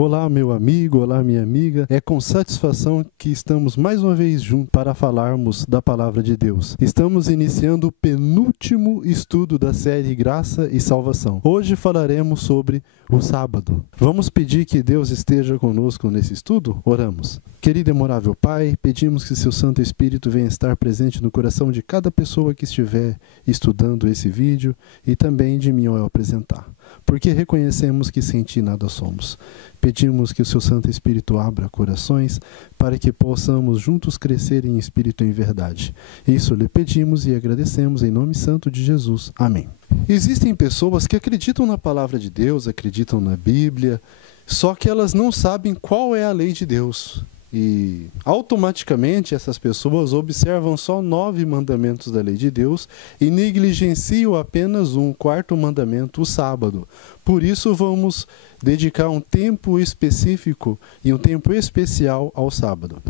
Olá, meu amigo, olá, minha amiga. É com satisfação que estamos mais uma vez juntos para falarmos da Palavra de Deus. Estamos iniciando o penúltimo estudo da série Graça e Salvação. Hoje falaremos sobre o sábado. Vamos pedir que Deus esteja conosco nesse estudo? Oramos. Querido e amorável Pai, pedimos que seu Santo Espírito venha estar presente no coração de cada pessoa que estiver estudando esse vídeo e também de mim ao apresentar, porque reconhecemos que sem Ti nada somos. Pedimos que o seu Santo Espírito abra corações para que possamos juntos crescer em espírito e em verdade. Isso lhe pedimos e agradecemos em nome santo de Jesus. Amém. Existem pessoas que acreditam na palavra de Deus, acreditam na Bíblia, só que elas não sabem qual é a lei de Deus. E automaticamente essas pessoas observam só 9 mandamentos da lei de Deus e negligenciam apenas um quarto mandamento, o sábado. Por isso vamos dedicar um tempo específico e um tempo especial ao sábado.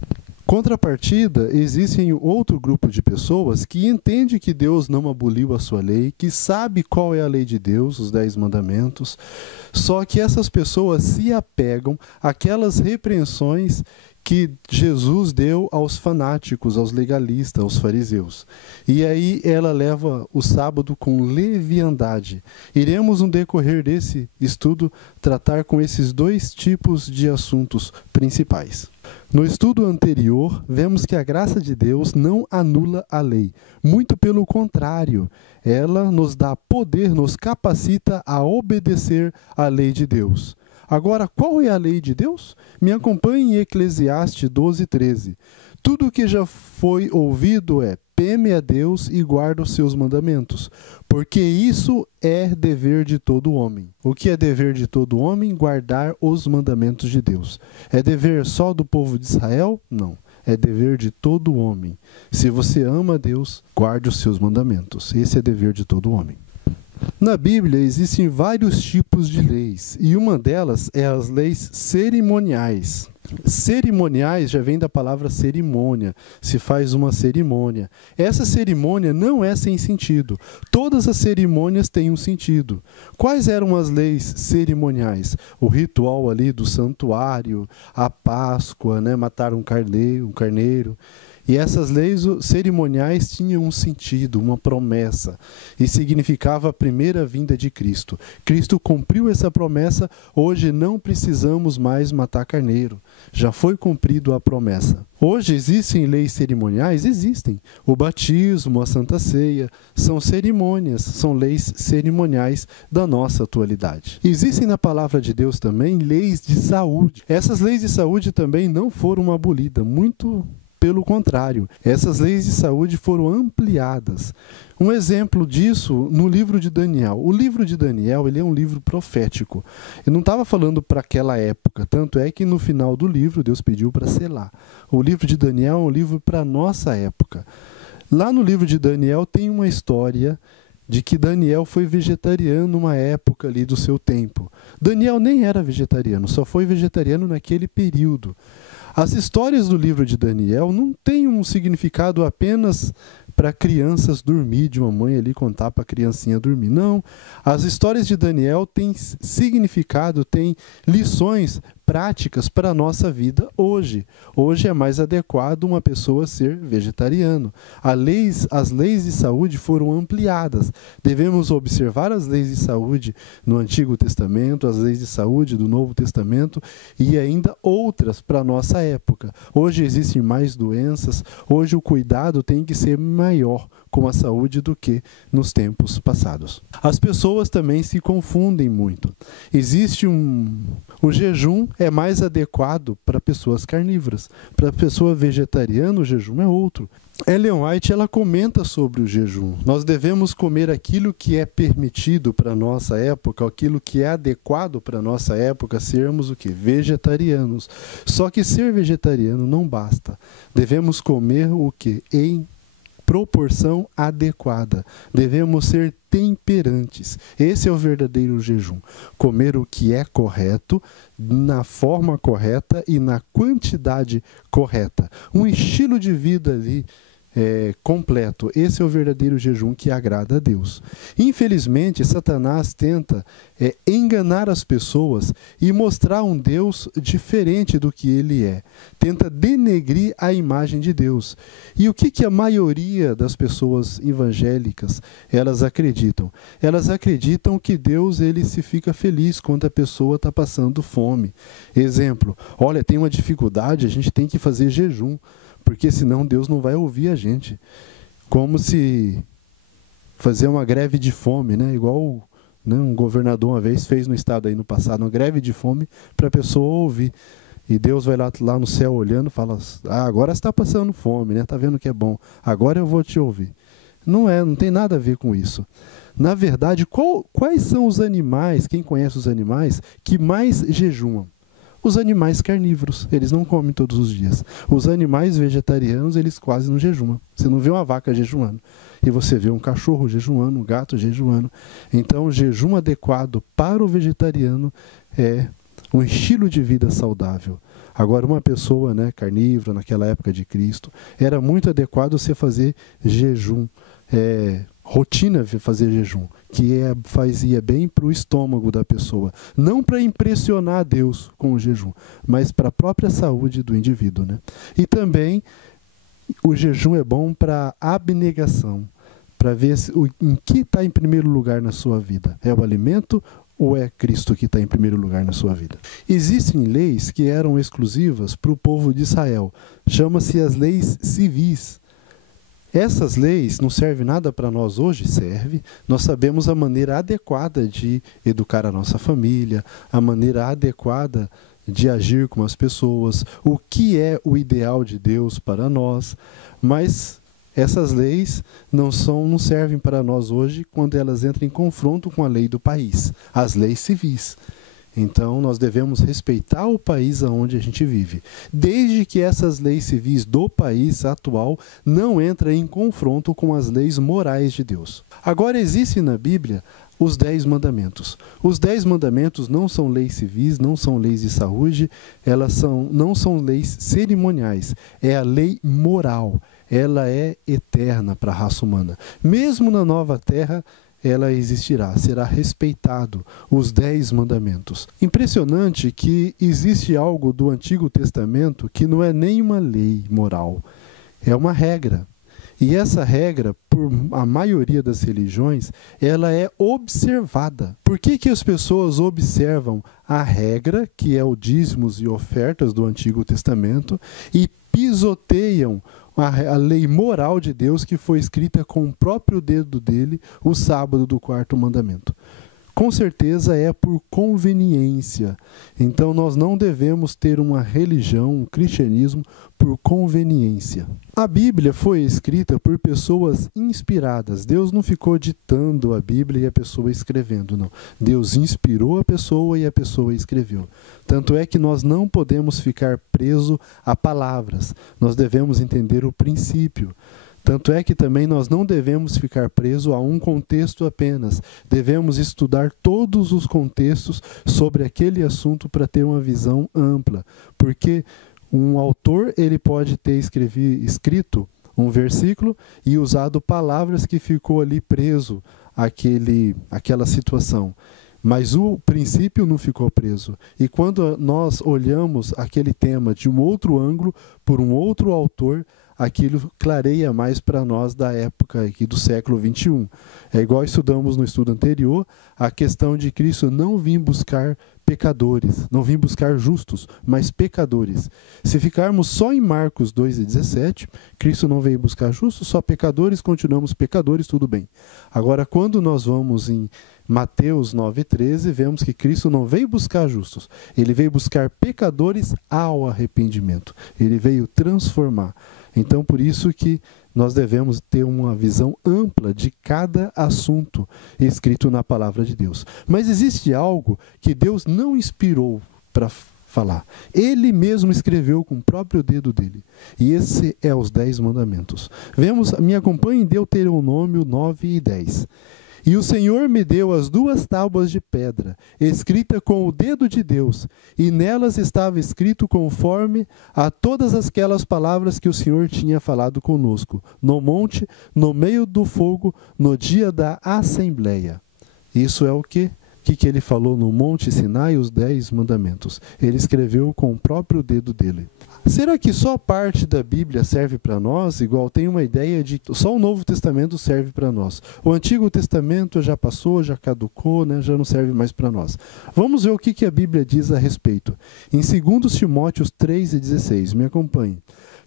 Contrapartida, existe outro grupo de pessoas que entende que Deus não aboliu a sua lei, que sabe qual é a lei de Deus, os 10 mandamentos, só que essas pessoas se apegam àquelas repreensões que Jesus deu aos fanáticos, aos legalistas, aos fariseus. E aí ela leva o sábado com leviandade. Iremos, no decorrer desse estudo, tratar com esses 2 tipos de assuntos principais. No estudo anterior, vemos que a graça de Deus não anula a lei. Muito pelo contrário, ela nos dá poder, nos capacita a obedecer à lei de Deus. Agora, qual é a lei de Deus? Me acompanhe em Eclesiastes 12:13. Tudo o que já foi ouvido é: teme a Deus e guarda os seus mandamentos, porque isso é dever de todo homem. O que é dever de todo homem? Guardar os mandamentos de Deus. É dever só do povo de Israel? Não. É dever de todo homem. Se você ama a Deus, guarde os seus mandamentos. Esse é dever de todo homem. Na Bíblia existem vários tipos de leis, e uma delas é as leis cerimoniais. Cerimoniais já vem da palavra cerimônia, se faz uma cerimônia. Essa cerimônia não é sem sentido. Todas as cerimônias têm um sentido. Quais eram as leis cerimoniais? O ritual ali do santuário, a Páscoa, né? Matar um carneiro. E essas leis cerimoniais tinham um sentido, uma promessa, e significava a primeira vinda de Cristo. Cristo cumpriu essa promessa, hoje não precisamos mais matar carneiro. Já foi cumprido a promessa. Hoje existem leis cerimoniais? Existem. O batismo, a Santa Ceia, são cerimônias, são leis cerimoniais da nossa atualidade. Existem na palavra de Deus também leis de saúde. Essas leis de saúde também não foram abolidas, muito pelo contrário, essas leis de saúde foram ampliadas. Um exemplo disso no livro de Daniel. O livro de Daniel, ele é um livro profético. Ele não estava falando para aquela época, tanto é que no final do livro Deus pediu para selar. O livro de Daniel é um livro para a nossa época. Lá no livro de Daniel tem uma história de que Daniel foi vegetariano numa época ali do seu tempo. Daniel nem era vegetariano, só foi vegetariano naquele período. As histórias do livro de Daniel não têm um significado apenas para crianças dormir, de uma mãe ali contar para a criancinha dormir. Não, as histórias de Daniel têm significado, têm lições práticas para a nossa vida hoje. Hoje é mais adequado uma pessoa ser vegetariano. As leis de saúde foram ampliadas. Devemos observar as leis de saúde no Antigo Testamento, as leis de saúde do Novo Testamento e ainda outras para a nossa época. Hoje existem mais doenças, hoje o cuidado tem que ser maior com a saúde do que nos tempos passados. As pessoas também se confundem muito. O jejum é mais adequado para pessoas carnívoras. Para pessoa vegetariana, o jejum é outro. Ellen White, ela comenta sobre o jejum. Nós devemos comer aquilo que é permitido para a nossa época, aquilo que é adequado para a nossa época, sermos o quê? Vegetarianos. Só que ser vegetariano não basta. Devemos comer o quê? Em proporção adequada. Devemos ser temperantes. Esse é o verdadeiro jejum. Comer o que é correto, na forma correta e na quantidade correta. Um estilo de vida ali completo. Esse é o verdadeiro jejum que agrada a Deus. Infelizmente, Satanás tenta enganar as pessoas e mostrar um Deus diferente do que ele é. Tenta denegrir a imagem de Deus. E o que a maioria das pessoas evangélicas elas acreditam? Elas acreditam que Deus ele se fica feliz quando a pessoa está passando fome. Exemplo, olha, tem uma dificuldade, a gente tem que fazer jejum, porque senão Deus não vai ouvir a gente. Como se fazer uma greve de fome, né? Igual um governador uma vez fez no estado aí no passado, uma greve de fome para a pessoa ouvir. E Deus vai lá no céu olhando e fala, agora você está passando fome, né? Está vendo que é bom, agora eu vou te ouvir. Não tem nada a ver com isso. Na verdade, quais são os animais, quem conhece os animais, que mais jejuam? Os animais carnívoros, eles não comem todos os dias. Os animais vegetarianos, eles quase não jejuam. Você não vê uma vaca jejuando. E você vê um cachorro jejuando, um gato jejuando. Então, o jejum adequado para o vegetariano é um estilo de vida saudável. Agora, uma pessoa carnívora, naquela época de Cristo, era muito adequado você fazer jejum. Rotina fazer jejum, que fazia bem para o estômago da pessoa. Não para impressionar Deus com o jejum, mas para a própria saúde do indivíduo. E também o jejum é bom para abnegação, para ver em que está em primeiro lugar na sua vida. É o alimento ou é Cristo que está em primeiro lugar na sua vida? Existem leis que eram exclusivas para o povo de Israel. Chama-se as leis civis. Essas leis não servem nada para nós hoje? Serve. Nós sabemos a maneira adequada de educar a nossa família, a maneira adequada de agir com as pessoas, o que é o ideal de Deus para nós. Mas essas leis não servem para nós hoje quando elas entram em confronto com a lei do país, as leis civis. Então, nós devemos respeitar o país onde a gente vive, desde que essas leis civis do país atual não entrem em confronto com as leis morais de Deus. Agora, existem na Bíblia os 10 mandamentos. Os 10 mandamentos não são leis civis, não são leis de saúde, não são leis cerimoniais, é a lei moral, ela é eterna para a raça humana. Mesmo na nova terra, ela existirá, será respeitado os 10 mandamentos. Impressionante que existe algo do Antigo Testamento que não é nem uma lei moral, é uma regra. E essa regra, por a maioria das religiões, ela é observada. Por que as pessoas observam a regra, que é o dízimos e ofertas do Antigo Testamento, e pisoteiam a lei moral de Deus que foi escrita com o próprio dedo dele o sábado do 4º mandamento? Com certeza é por conveniência. Então nós não devemos ter uma religião, um cristianismo, por conveniência. A Bíblia foi escrita por pessoas inspiradas. Deus não ficou ditando a Bíblia e a pessoa escrevendo, não. Deus inspirou a pessoa e a pessoa escreveu. Tanto é que nós não podemos ficar presos a palavras. Nós devemos entender o princípio. Tanto é que também nós não devemos ficar presos a um contexto apenas. Devemos estudar todos os contextos sobre aquele assunto para ter uma visão ampla. Porque um autor ele pode ter escrito um versículo e usado palavras que ficou ali preso àquela situação. Mas o princípio não ficou preso. E quando nós olhamos aquele tema de um outro ângulo, por um outro autor, aquilo clareia mais para nós da época aqui do século XXI. É igual estudamos no estudo anterior, a questão de Cristo não vir buscar pecadores, não vir buscar justos, mas pecadores. Se ficarmos só em Marcos 2:17, Cristo não veio buscar justos, só pecadores, continuamos pecadores, tudo bem. Agora, quando nós vamos em Mateus 9:13, vemos que Cristo não veio buscar justos, ele veio buscar pecadores ao arrependimento, ele veio transformar. Então, por isso que nós devemos ter uma visão ampla de cada assunto escrito na palavra de Deus. Mas existe algo que Deus não inspirou para falar. Ele mesmo escreveu com o próprio dedo dele. E esse é os 10 mandamentos. Me acompanhe em Deuteronômio 9 e 10. E o Senhor me deu as 2 tábuas de pedra, escrita com o dedo de Deus, e nelas estava escrito conforme a todas aquelas palavras que o Senhor tinha falado conosco, no monte, no meio do fogo, no dia da Assembleia. Isso é o quê? O que ele falou no Monte Sinai, os 10 mandamentos. Ele escreveu com o próprio dedo dele. Será que só parte da Bíblia serve para nós? Igual tem uma ideia de que só o Novo Testamento serve para nós. O Antigo Testamento já passou, já caducou, né? Já não serve mais para nós. Vamos ver o que a Bíblia diz a respeito. Em 2 Timóteo 3,16, me acompanhe.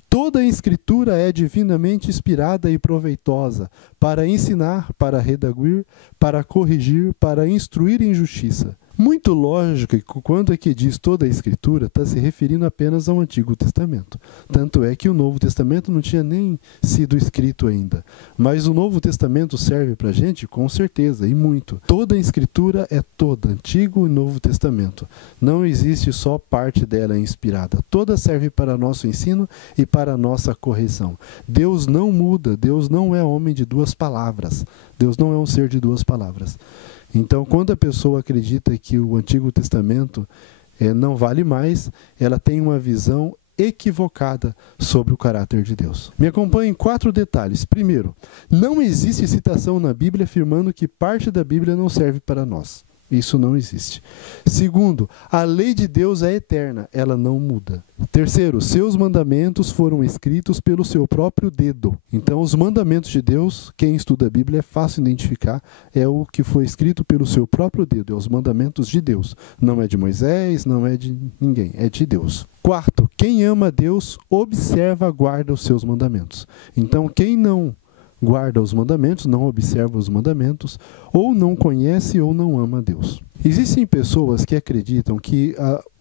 Toda a Escritura é divinamente inspirada e proveitosa para ensinar, para redarguir, para corrigir, para instruir em justiça. Muito lógico que quando aqui diz toda a Escritura, está se referindo apenas ao Antigo Testamento. Tanto é que o Novo Testamento não tinha nem sido escrito ainda. Mas o Novo Testamento serve para a gente? Com certeza, e muito. Toda a Escritura é toda, Antigo e Novo Testamento. Não existe só parte dela inspirada. Toda serve para nosso ensino e para a nossa correção. Deus não muda, Deus não é homem de 2 palavras. Deus não é um ser de 2 palavras. Então, quando a pessoa acredita que o Antigo Testamento não vale mais, ela tem uma visão equivocada sobre o caráter de Deus. Me acompanhe em 4 detalhes. Primeiro, não existe citação na Bíblia afirmando que parte da Bíblia não serve para nós. Isso não existe. Segundo, a lei de Deus é eterna, ela não muda. Terceiro, seus mandamentos foram escritos pelo seu próprio dedo. Então, os mandamentos de Deus, quem estuda a Bíblia é fácil identificar, é o que foi escrito pelo seu próprio dedo, é os mandamentos de Deus. Não é de Moisés, não é de ninguém, é de Deus. Quarto, quem ama a Deus, observa, guarda os seus mandamentos. Então, quem não guarda os mandamentos, não observa os mandamentos, ou não conhece ou não ama a Deus. Existem pessoas que acreditam que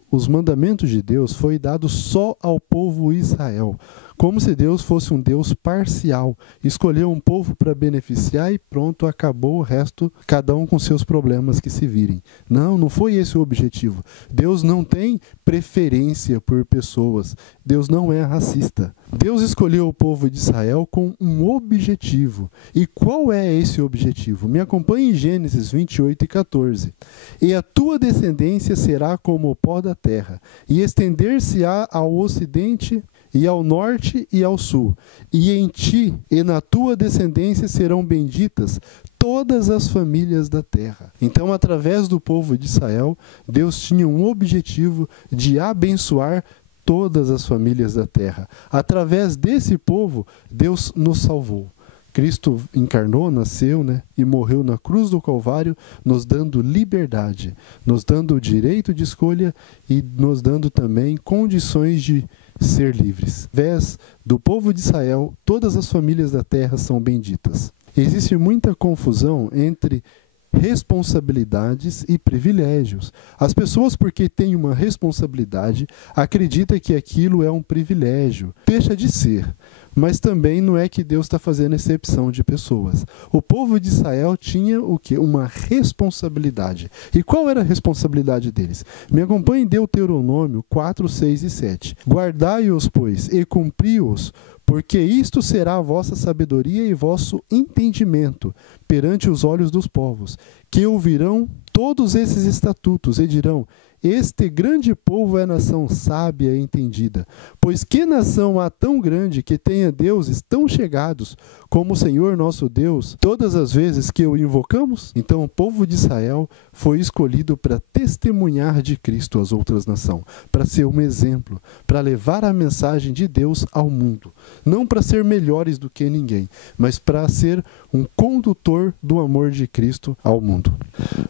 os mandamentos de Deus foi dado só ao povo Israel, como se Deus fosse um Deus parcial, escolheu um povo para beneficiar e pronto, acabou o resto, cada um com seus problemas que se virem. Não, não foi esse o objetivo. Deus não tem preferência por pessoas, Deus não é racista. Deus escolheu o povo de Israel com um objetivo. E qual é esse objetivo? Me acompanhe em Gênesis 28:14. E a tua descendência será como o pó da terra, e estender-se-á ao ocidente e ao norte e ao sul. E em ti e na tua descendência serão benditas todas as famílias da terra. Então, através do povo de Israel, Deus tinha um objetivo de abençoar todas as famílias da terra. Através desse povo, Deus nos salvou. Cristo encarnou, nasceu, e morreu na cruz do Calvário, nos dando liberdade, nos dando o direito de escolha e nos dando também condições de ser livres. Através do povo de Israel, todas as famílias da terra são benditas. Existe muita confusão entre responsabilidades e privilégios. As pessoas, porque têm uma responsabilidade, acreditam que aquilo é um privilégio. Deixa de ser. Mas também não é que Deus está fazendo exceção de pessoas. O povo de Israel tinha o quê? Uma responsabilidade. E qual era a responsabilidade deles? Me acompanhe em Deuteronômio 4, 6 e 7. Guardai-os, pois, e cumpri-os, porque isto será a vossa sabedoria e vosso entendimento perante os olhos dos povos, que ouvirão todos esses estatutos e dirão: este grande povo é nação sábia e entendida. Pois que nação há tão grande que tenha deuses tão chegados como o Senhor nosso Deus, todas as vezes que o invocamos? Então o povo de Israel foi escolhido para testemunhar de Cristo às outras nações, para ser um exemplo, para levar a mensagem de Deus ao mundo. Não para ser melhores do que ninguém, mas para ser um condutor do amor de Cristo ao mundo.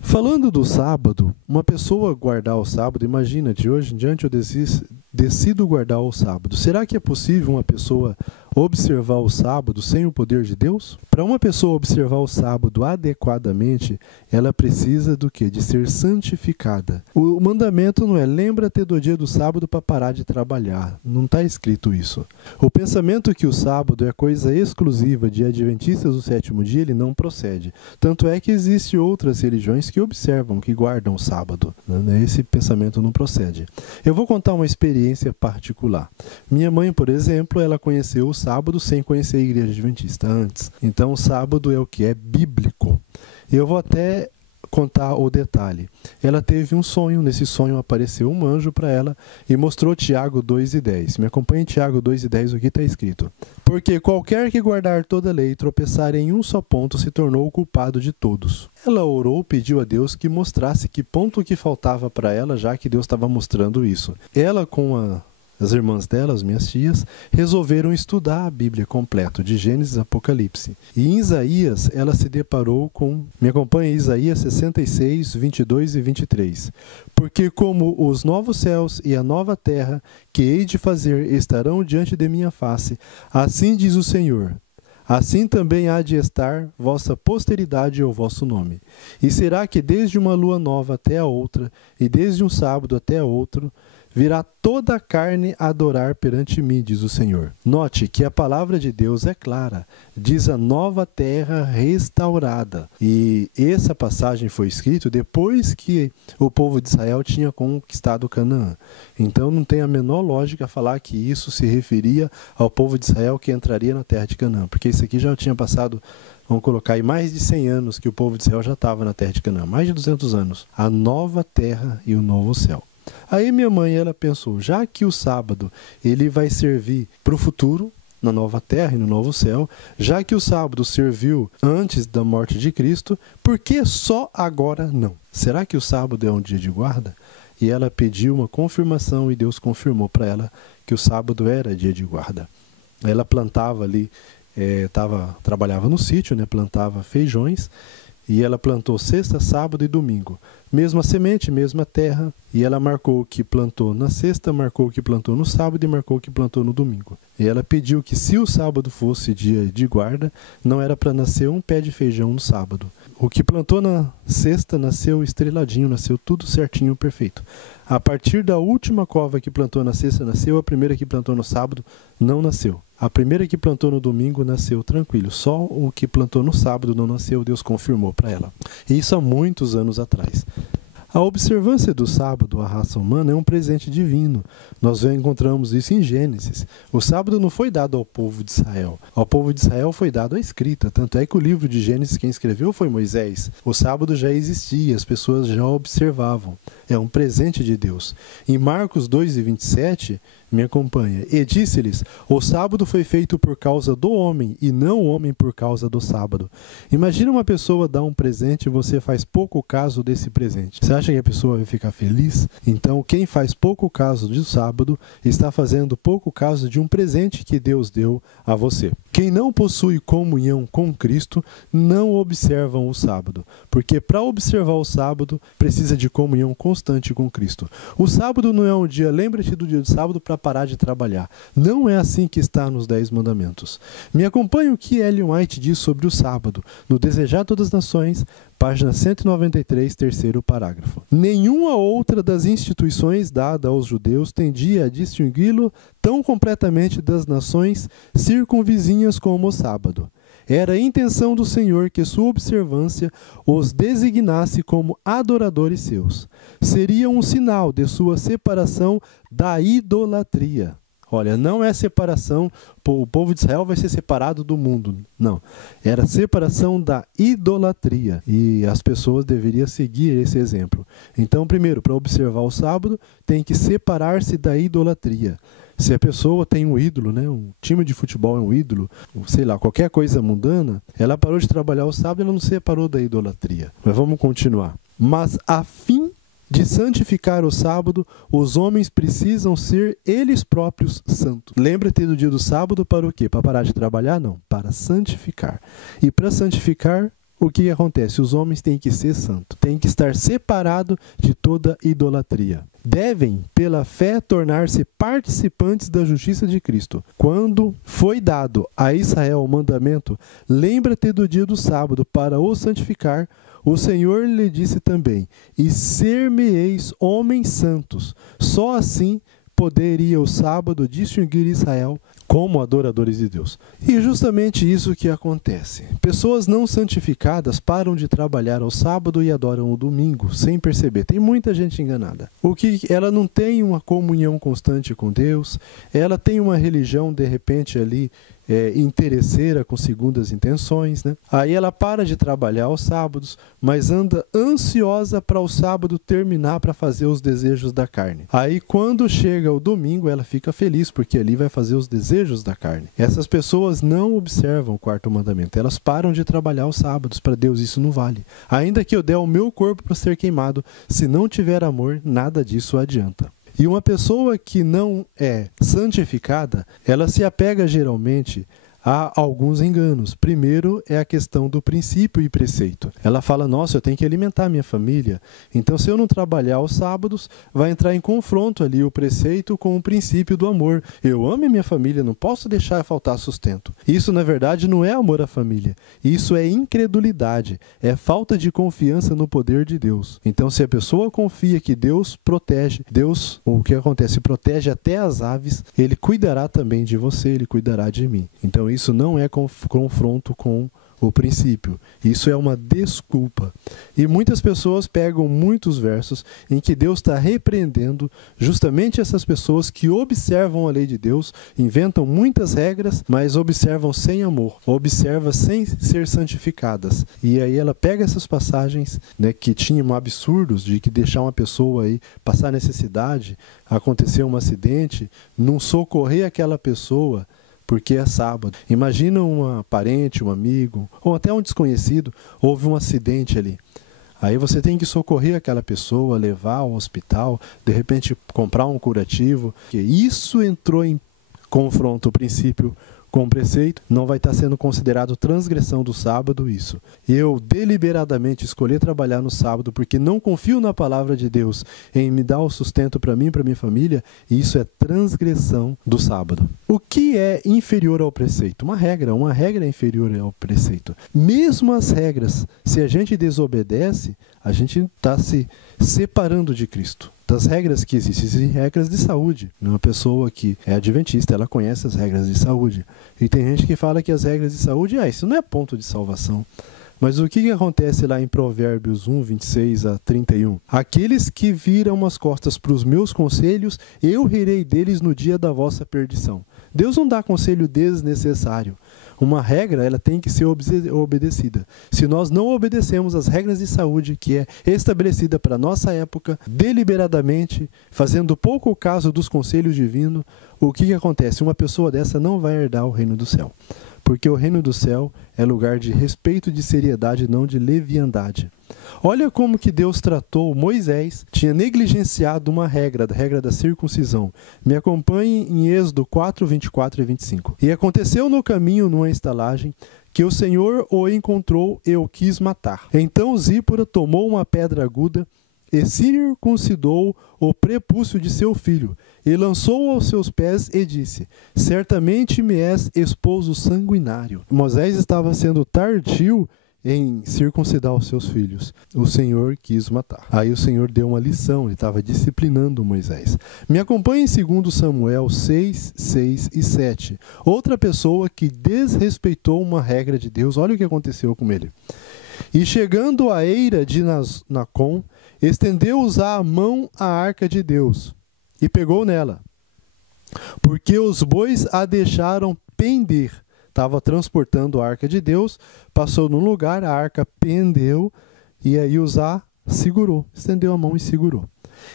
Falando do sábado, uma pessoa guardar o sábado, imagina, de hoje em diante eu decido guardar o sábado. Será que é possível uma pessoa observar o sábado sem o poder de Deus? Para uma pessoa observar o sábado adequadamente, ela precisa do quê? De ser santificada. O mandamento não é: lembra-te do dia do sábado para parar de trabalhar. Não está escrito isso. O pensamento que o sábado é coisa exclusiva de adventistas do sétimo dia, ele não procede. Tanto é que existem outras religiões que observam, que guardam o sábado. Esse pensamento não procede. Eu vou contar uma experiência particular. Minha mãe, por exemplo, ela conheceu o sábado sem conhecer a igreja adventista antes. Então o sábado é o que? É bíblico. Eu vou até contar o detalhe. Ela teve um sonho, nesse sonho apareceu um anjo para ela e mostrou Tiago 2:10. Me acompanhe em Tiago 2:10, o que está escrito. Porque qualquer que guardar toda a lei e tropeçar em um só ponto se tornou o culpado de todos. Ela orou, pediu a Deus que mostrasse que ponto que faltava para ela, já que Deus estava mostrando isso. Ela com as irmãs dela, as minhas tias, resolveram estudar a Bíblia completa, de Gênesis a Apocalipse. E em Isaías, ela se deparou com... Me acompanha em Isaías 66, 22 e 23. Porque como os novos céus e a nova terra que hei de fazer estarão diante de minha face, assim diz o Senhor. Assim também há de estar vossa posteridade ou vosso nome. E será que desde uma lua nova até a outra, e desde um sábado até a outro, virá toda a carne a adorar perante mim, diz o Senhor. Note que a palavra de Deus é clara, diz a nova terra restaurada. E essa passagem foi escrita depois que o povo de Israel tinha conquistado Canaã. Então não tem a menor lógica falar que isso se referia ao povo de Israel que entraria na terra de Canaã, porque isso aqui já tinha passado, vamos colocar aí, mais de 100 anos que o povo de Israel já estava na terra de Canaã, mais de 200 anos. A nova terra e o novo céu. Aí minha mãe, ela pensou, já que o sábado ele vai servir para o futuro, na nova terra e no novo céu, já que o sábado serviu antes da morte de Cristo, por que só agora não? Será que o sábado é um dia de guarda? E ela pediu uma confirmação e Deus confirmou para ela que o sábado era dia de guarda. Ela plantava ali, trabalhava no sítio, né, plantava feijões, e ela plantou sexta, sábado e domingo. Mesma semente, mesma terra. E ela marcou o que plantou na sexta, marcou o que plantou no sábado e marcou o que plantou no domingo. E ela pediu que se o sábado fosse dia de guarda, não era para nascer um pé de feijão no sábado. O que plantou na sexta nasceu estreladinho, nasceu tudo certinho, perfeito. A partir da última cova que plantou na sexta nasceu, a primeira que plantou no sábado não nasceu. A primeira que plantou no domingo nasceu tranquilo. Só o que plantou no sábado não nasceu, Deus confirmou para ela. Isso há muitos anos atrás. A observância do sábado à raça humana é um presente divino. Nós encontramos isso em Gênesis. O sábado não foi dado ao povo de Israel. Ao povo de Israel foi dado a escrita. Tanto é que o livro de Gênesis quem escreveu foi Moisés. O sábado já existia, as pessoas já observavam. É um presente de Deus. Em Marcos 2:27, me acompanha. E disse-lhes, o sábado foi feito por causa do homem, e não o homem por causa do sábado. Imagina uma pessoa dar um presente e você faz pouco caso desse presente. Você acha que a pessoa vai ficar feliz? Então, quem faz pouco caso do sábado, está fazendo pouco caso de um presente que Deus deu a você. Quem não possui comunhão com Cristo, não observam o sábado. Porque para observar o sábado, precisa de comunhão constante com Cristo. O sábado não é um dia, lembra-te do dia do sábado para parar de trabalhar. Não é assim que está nos 10 mandamentos. Me acompanhe o que Ellen White diz sobre o sábado, no Desejar Todas as Nações, página 193, terceiro parágrafo. Nenhuma outra das instituições dada aos judeus tendia a distingui-lo tão completamente das nações circunvizinhas como o sábado. Era a intenção do Senhor que sua observância os designasse como adoradores seus. Seria um sinal de sua separação da idolatria. Olha, não é separação, o povo de Israel vai ser separado do mundo. Não, era separação da idolatria. E as pessoas deveriam seguir esse exemplo. Então, primeiro, para observar o sábado, tem que separar-se da idolatria. Se a pessoa tem um ídolo, né, um time de futebol é um ídolo, sei lá, qualquer coisa mundana, ela parou de trabalhar o sábado e ela não se separou da idolatria. Mas vamos continuar. Mas a fim de santificar o sábado, os homens precisam ser eles próprios santos. Lembra-te do dia do sábado para o quê? Para parar de trabalhar? Não, para santificar. E para santificar, o que acontece? Os homens têm que ser santos, têm que estar separados de toda idolatria. Devem, pela fé, tornar-se participantes da justiça de Cristo. Quando foi dado a Israel o mandamento, lembra-te do dia do sábado para o santificar, o Senhor lhe disse também, e ser-me-eis homens santos. Só assim poderia o sábado distinguir Israel como adoradores de Deus. E justamente isso que acontece. Pessoas não santificadas param de trabalhar ao sábado e adoram o domingo, sem perceber. Tem muita gente enganada. Ela não tem uma comunhão constante com Deus, ela tem uma religião, de repente, ali, interesseira, com segundas intenções, né? Aí ela para de trabalhar aos sábados, mas anda ansiosa para o sábado terminar para fazer os desejos da carne. Aí quando chega o domingo, ela fica feliz, porque ali vai fazer os desejos da carne. Essas pessoas não observam o quarto mandamento, elas param de trabalhar aos sábados. Para Deus isso não vale. Ainda que eu dê o meu corpo para ser queimado, se não tiver amor, nada disso adianta. E uma pessoa que não é santificada, ela se apega geralmente a alguns enganos. Primeiro é a questão do princípio e preceito. Ela fala, nossa, eu tenho que alimentar minha família. Então, se eu não trabalhar aos sábados, vai entrar em confronto ali o preceito com o princípio do amor. Eu amo a minha família, não posso deixar faltar sustento. Isso, na verdade, não é amor à família. Isso é incredulidade, é falta de confiança no poder de Deus. Então, se a pessoa confia que Deus protege, Deus, o que acontece, protege até as aves, Ele cuidará também de você, Ele cuidará de mim. Então, isso não é confronto com o princípio. Isso é uma desculpa. E muitas pessoas pegam muitos versos em que Deus está repreendendo justamente essas pessoas que observam a lei de Deus, inventam muitas regras, mas observam sem amor, observam sem ser santificadas. E aí ela pega essas passagens, né, que tinham absurdos de que deixar uma pessoa aí passar necessidade, acontecer um acidente, não socorrer aquela pessoa porque é sábado. Imagina uma parente, um amigo, ou até um desconhecido, houve um acidente ali. Aí você tem que socorrer aquela pessoa, levar ao hospital, de repente comprar um curativo. Isso entrou em confronto o princípio com o preceito, não vai estar sendo considerado transgressão do sábado isso. Eu deliberadamente escolhi trabalhar no sábado porque não confio na palavra de Deus em me dar o sustento para mim e para minha família, e isso é transgressão do sábado. O que é inferior ao preceito? Uma regra é inferior ao preceito. Mesmo as regras, se a gente desobedece, a gente está se separando de Cristo. Das regras que existem regras de saúde. Uma pessoa que é adventista, ela conhece as regras de saúde. E tem gente que fala que as regras de saúde, isso não é ponto de salvação. Mas o que acontece lá em Provérbios 1, 26 a 31? Aqueles que viram as costas para os meus conselhos, eu rirei deles no dia da vossa perdição. Deus não dá conselho desnecessário. Uma regra, ela tem que ser obedecida. Se nós não obedecemos as regras de saúde que é estabelecida para a nossa época, deliberadamente, fazendo pouco caso dos conselhos divinos, o que acontece? Uma pessoa dessa não vai herdar o reino do céu. Porque o reino do céu é lugar de respeito e de seriedade, não de leviandade. Olha como que Deus tratou Moisés, tinha negligenciado uma regra, a regra da circuncisão. Me acompanhe em Êxodo 4, 24 e 25. E aconteceu no caminho, numa estalagem, que o Senhor o encontrou e o quis matar. Então Zípora tomou uma pedra aguda e circuncidou o prepúcio de seu filho, e lançou aos seus pés e disse, certamente me és esposo sanguinário. Moisés estava sendo tardio em circuncidar os seus filhos. O Senhor quis matar. Aí o Senhor deu uma lição, ele estava disciplinando Moisés. Me acompanhe em 2 Samuel 6, 6 e 7. Outra pessoa que desrespeitou uma regra de Deus, olha o que aconteceu com ele. E chegando à eira de Nacon, estendeu-os a mão à arca de Deus, e pegou nela, porque os bois a deixaram pender. Estava transportando a arca de Deus, passou num lugar, a arca pendeu, e aí Uzá segurou, estendeu a mão e segurou.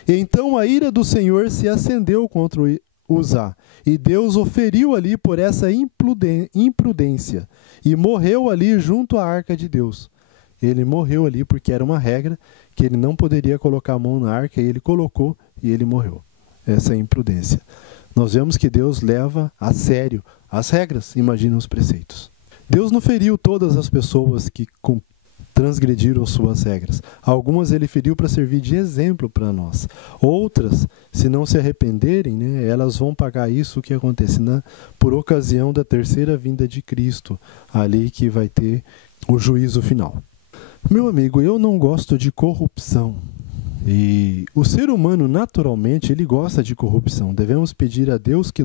E então a ira do Senhor se acendeu contra Uzá, e Deus o feriu ali por essa imprudência, e morreu ali junto à arca de Deus. Ele morreu ali porque era uma regra que ele não poderia colocar a mão na arca, e ele colocou e ele morreu. Essa é a imprudência. Nós vemos que Deus leva a sério as regras, imagina os preceitos. Deus não feriu todas as pessoas que transgrediram suas regras. Algumas ele feriu para servir de exemplo para nós. Outras, se não se arrependerem, né, elas vão pagar isso que acontece por ocasião da terceira vinda de Cristo, ali que vai ter o juízo final. Meu amigo, eu não gosto de corrupção. E o ser humano, naturalmente, ele gosta de corrupção. Devemos pedir a Deus que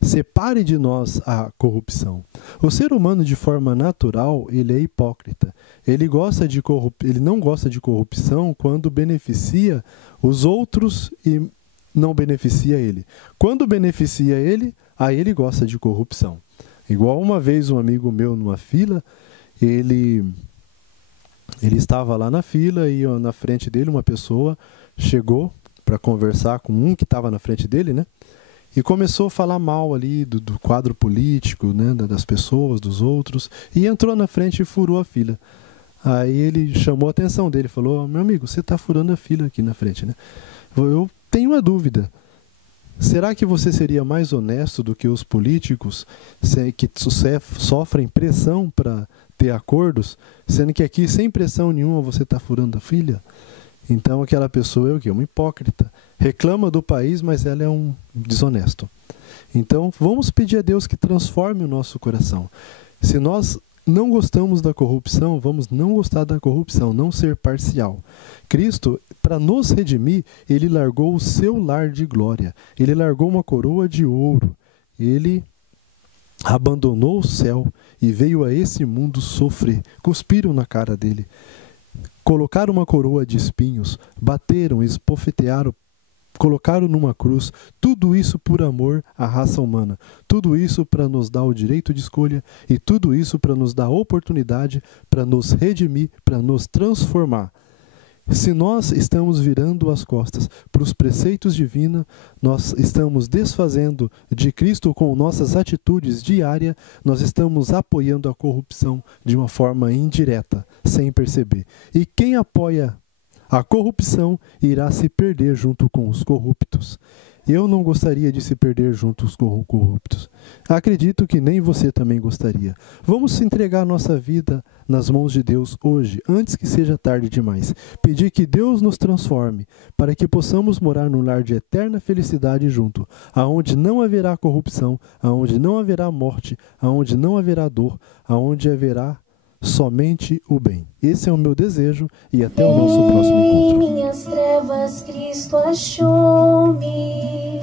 separe de nós a corrupção. O ser humano, de forma natural, ele é hipócrita. Ele não gosta de corrupção quando beneficia os outros e não beneficia ele. Quando beneficia ele, aí ele gosta de corrupção. Igual uma vez um amigo meu numa fila, ele estava lá na fila e na frente dele uma pessoa chegou para conversar com um que estava na frente dele, né? E começou a falar mal ali do quadro político, né? Das pessoas, dos outros, e entrou na frente e furou a fila. Aí ele chamou a atenção dele, falou: meu amigo, você está furando a fila aqui na frente, né? Eu tenho uma dúvida. Será que você seria mais honesto do que os políticos que sofrem pressão para ter acordos, sendo que aqui, sem pressão nenhuma, você está furando a fila? Então aquela pessoa é o quê? Uma hipócrita. Reclama do país, mas ela é um desonesto. Então vamos pedir a Deus que transforme o nosso coração. Se nós não gostamos da corrupção, vamos não gostar da corrupção, não ser parcial. Cristo, para nos redimir, ele largou o seu lar de glória. Ele largou uma coroa de ouro. Ele abandonou o céu e veio a esse mundo sofrer. Cuspiram na cara dele. Colocaram uma coroa de espinhos, bateram, esbofetearam, colocaram numa cruz, tudo isso por amor à raça humana, tudo isso para nos dar o direito de escolha e tudo isso para nos dar a oportunidade para nos redimir, para nos transformar. Se nós estamos virando as costas para os preceitos divinos, nós estamos desfazendo de Cristo com nossas atitudes diárias, nós estamos apoiando a corrupção de uma forma indireta, sem perceber. E quem apoia a corrupção irá se perder junto com os corruptos. Eu não gostaria de se perder junto com os corruptos. Acredito que nem você também gostaria. Vamos entregar nossa vida nas mãos de Deus hoje, antes que seja tarde demais. Pedir que Deus nos transforme, para que possamos morar num lar de eterna felicidade junto, aonde não haverá corrupção, aonde não haverá morte, aonde não haverá dor, aonde haverá somente o bem. Esse é o meu desejo e até o nosso próximo encontro. Em minhas trevas Cristo achou-me,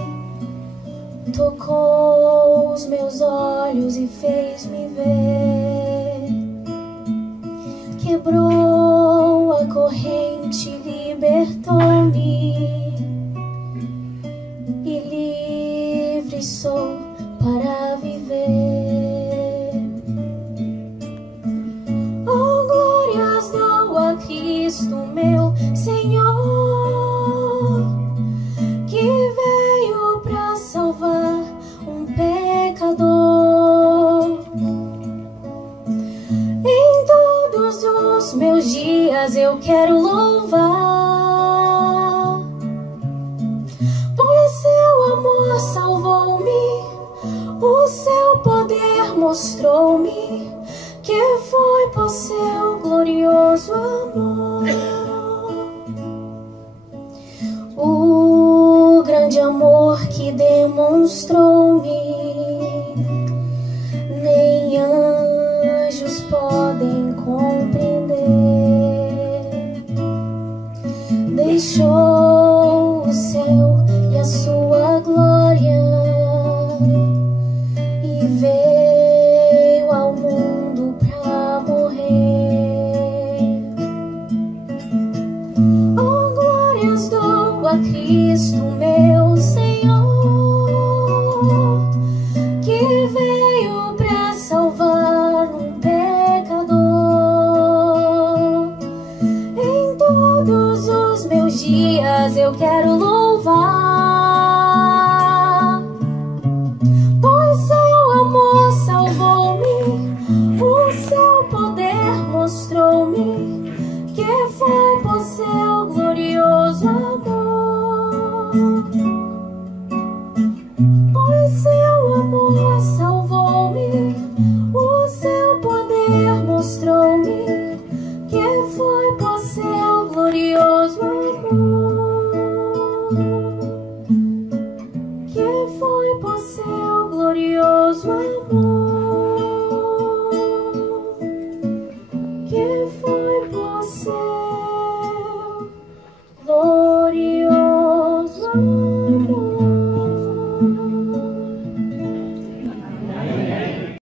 tocou os meus olhos e fez-me ver, quebrou a corrente, libertou-me e livre sou para viver. Cristo meu Senhor, que veio para salvar um pecador. Em todos os meus dias eu quero louvar, pois seu amor salvou-me, o seu poder mostrou-me, que foi por seu glorioso amor. O grande amor que demonstrou-me, nem anjos podem compreender. Deixou o céu e a sua glória e veio ao mundo pra morrer. Oh, glórias dou a Cristo meu Senhor, que veio pra salvar um pecador. Em todos os meus dias eu quero louvar, pois seu amor salvou-me, o seu poder mostrou-me, que foi por seu glorioso amor. Pois seu amor salvou-me, o seu poder mostrou-me, que foi por seu glorioso amor. Que foi por seu glorioso amor.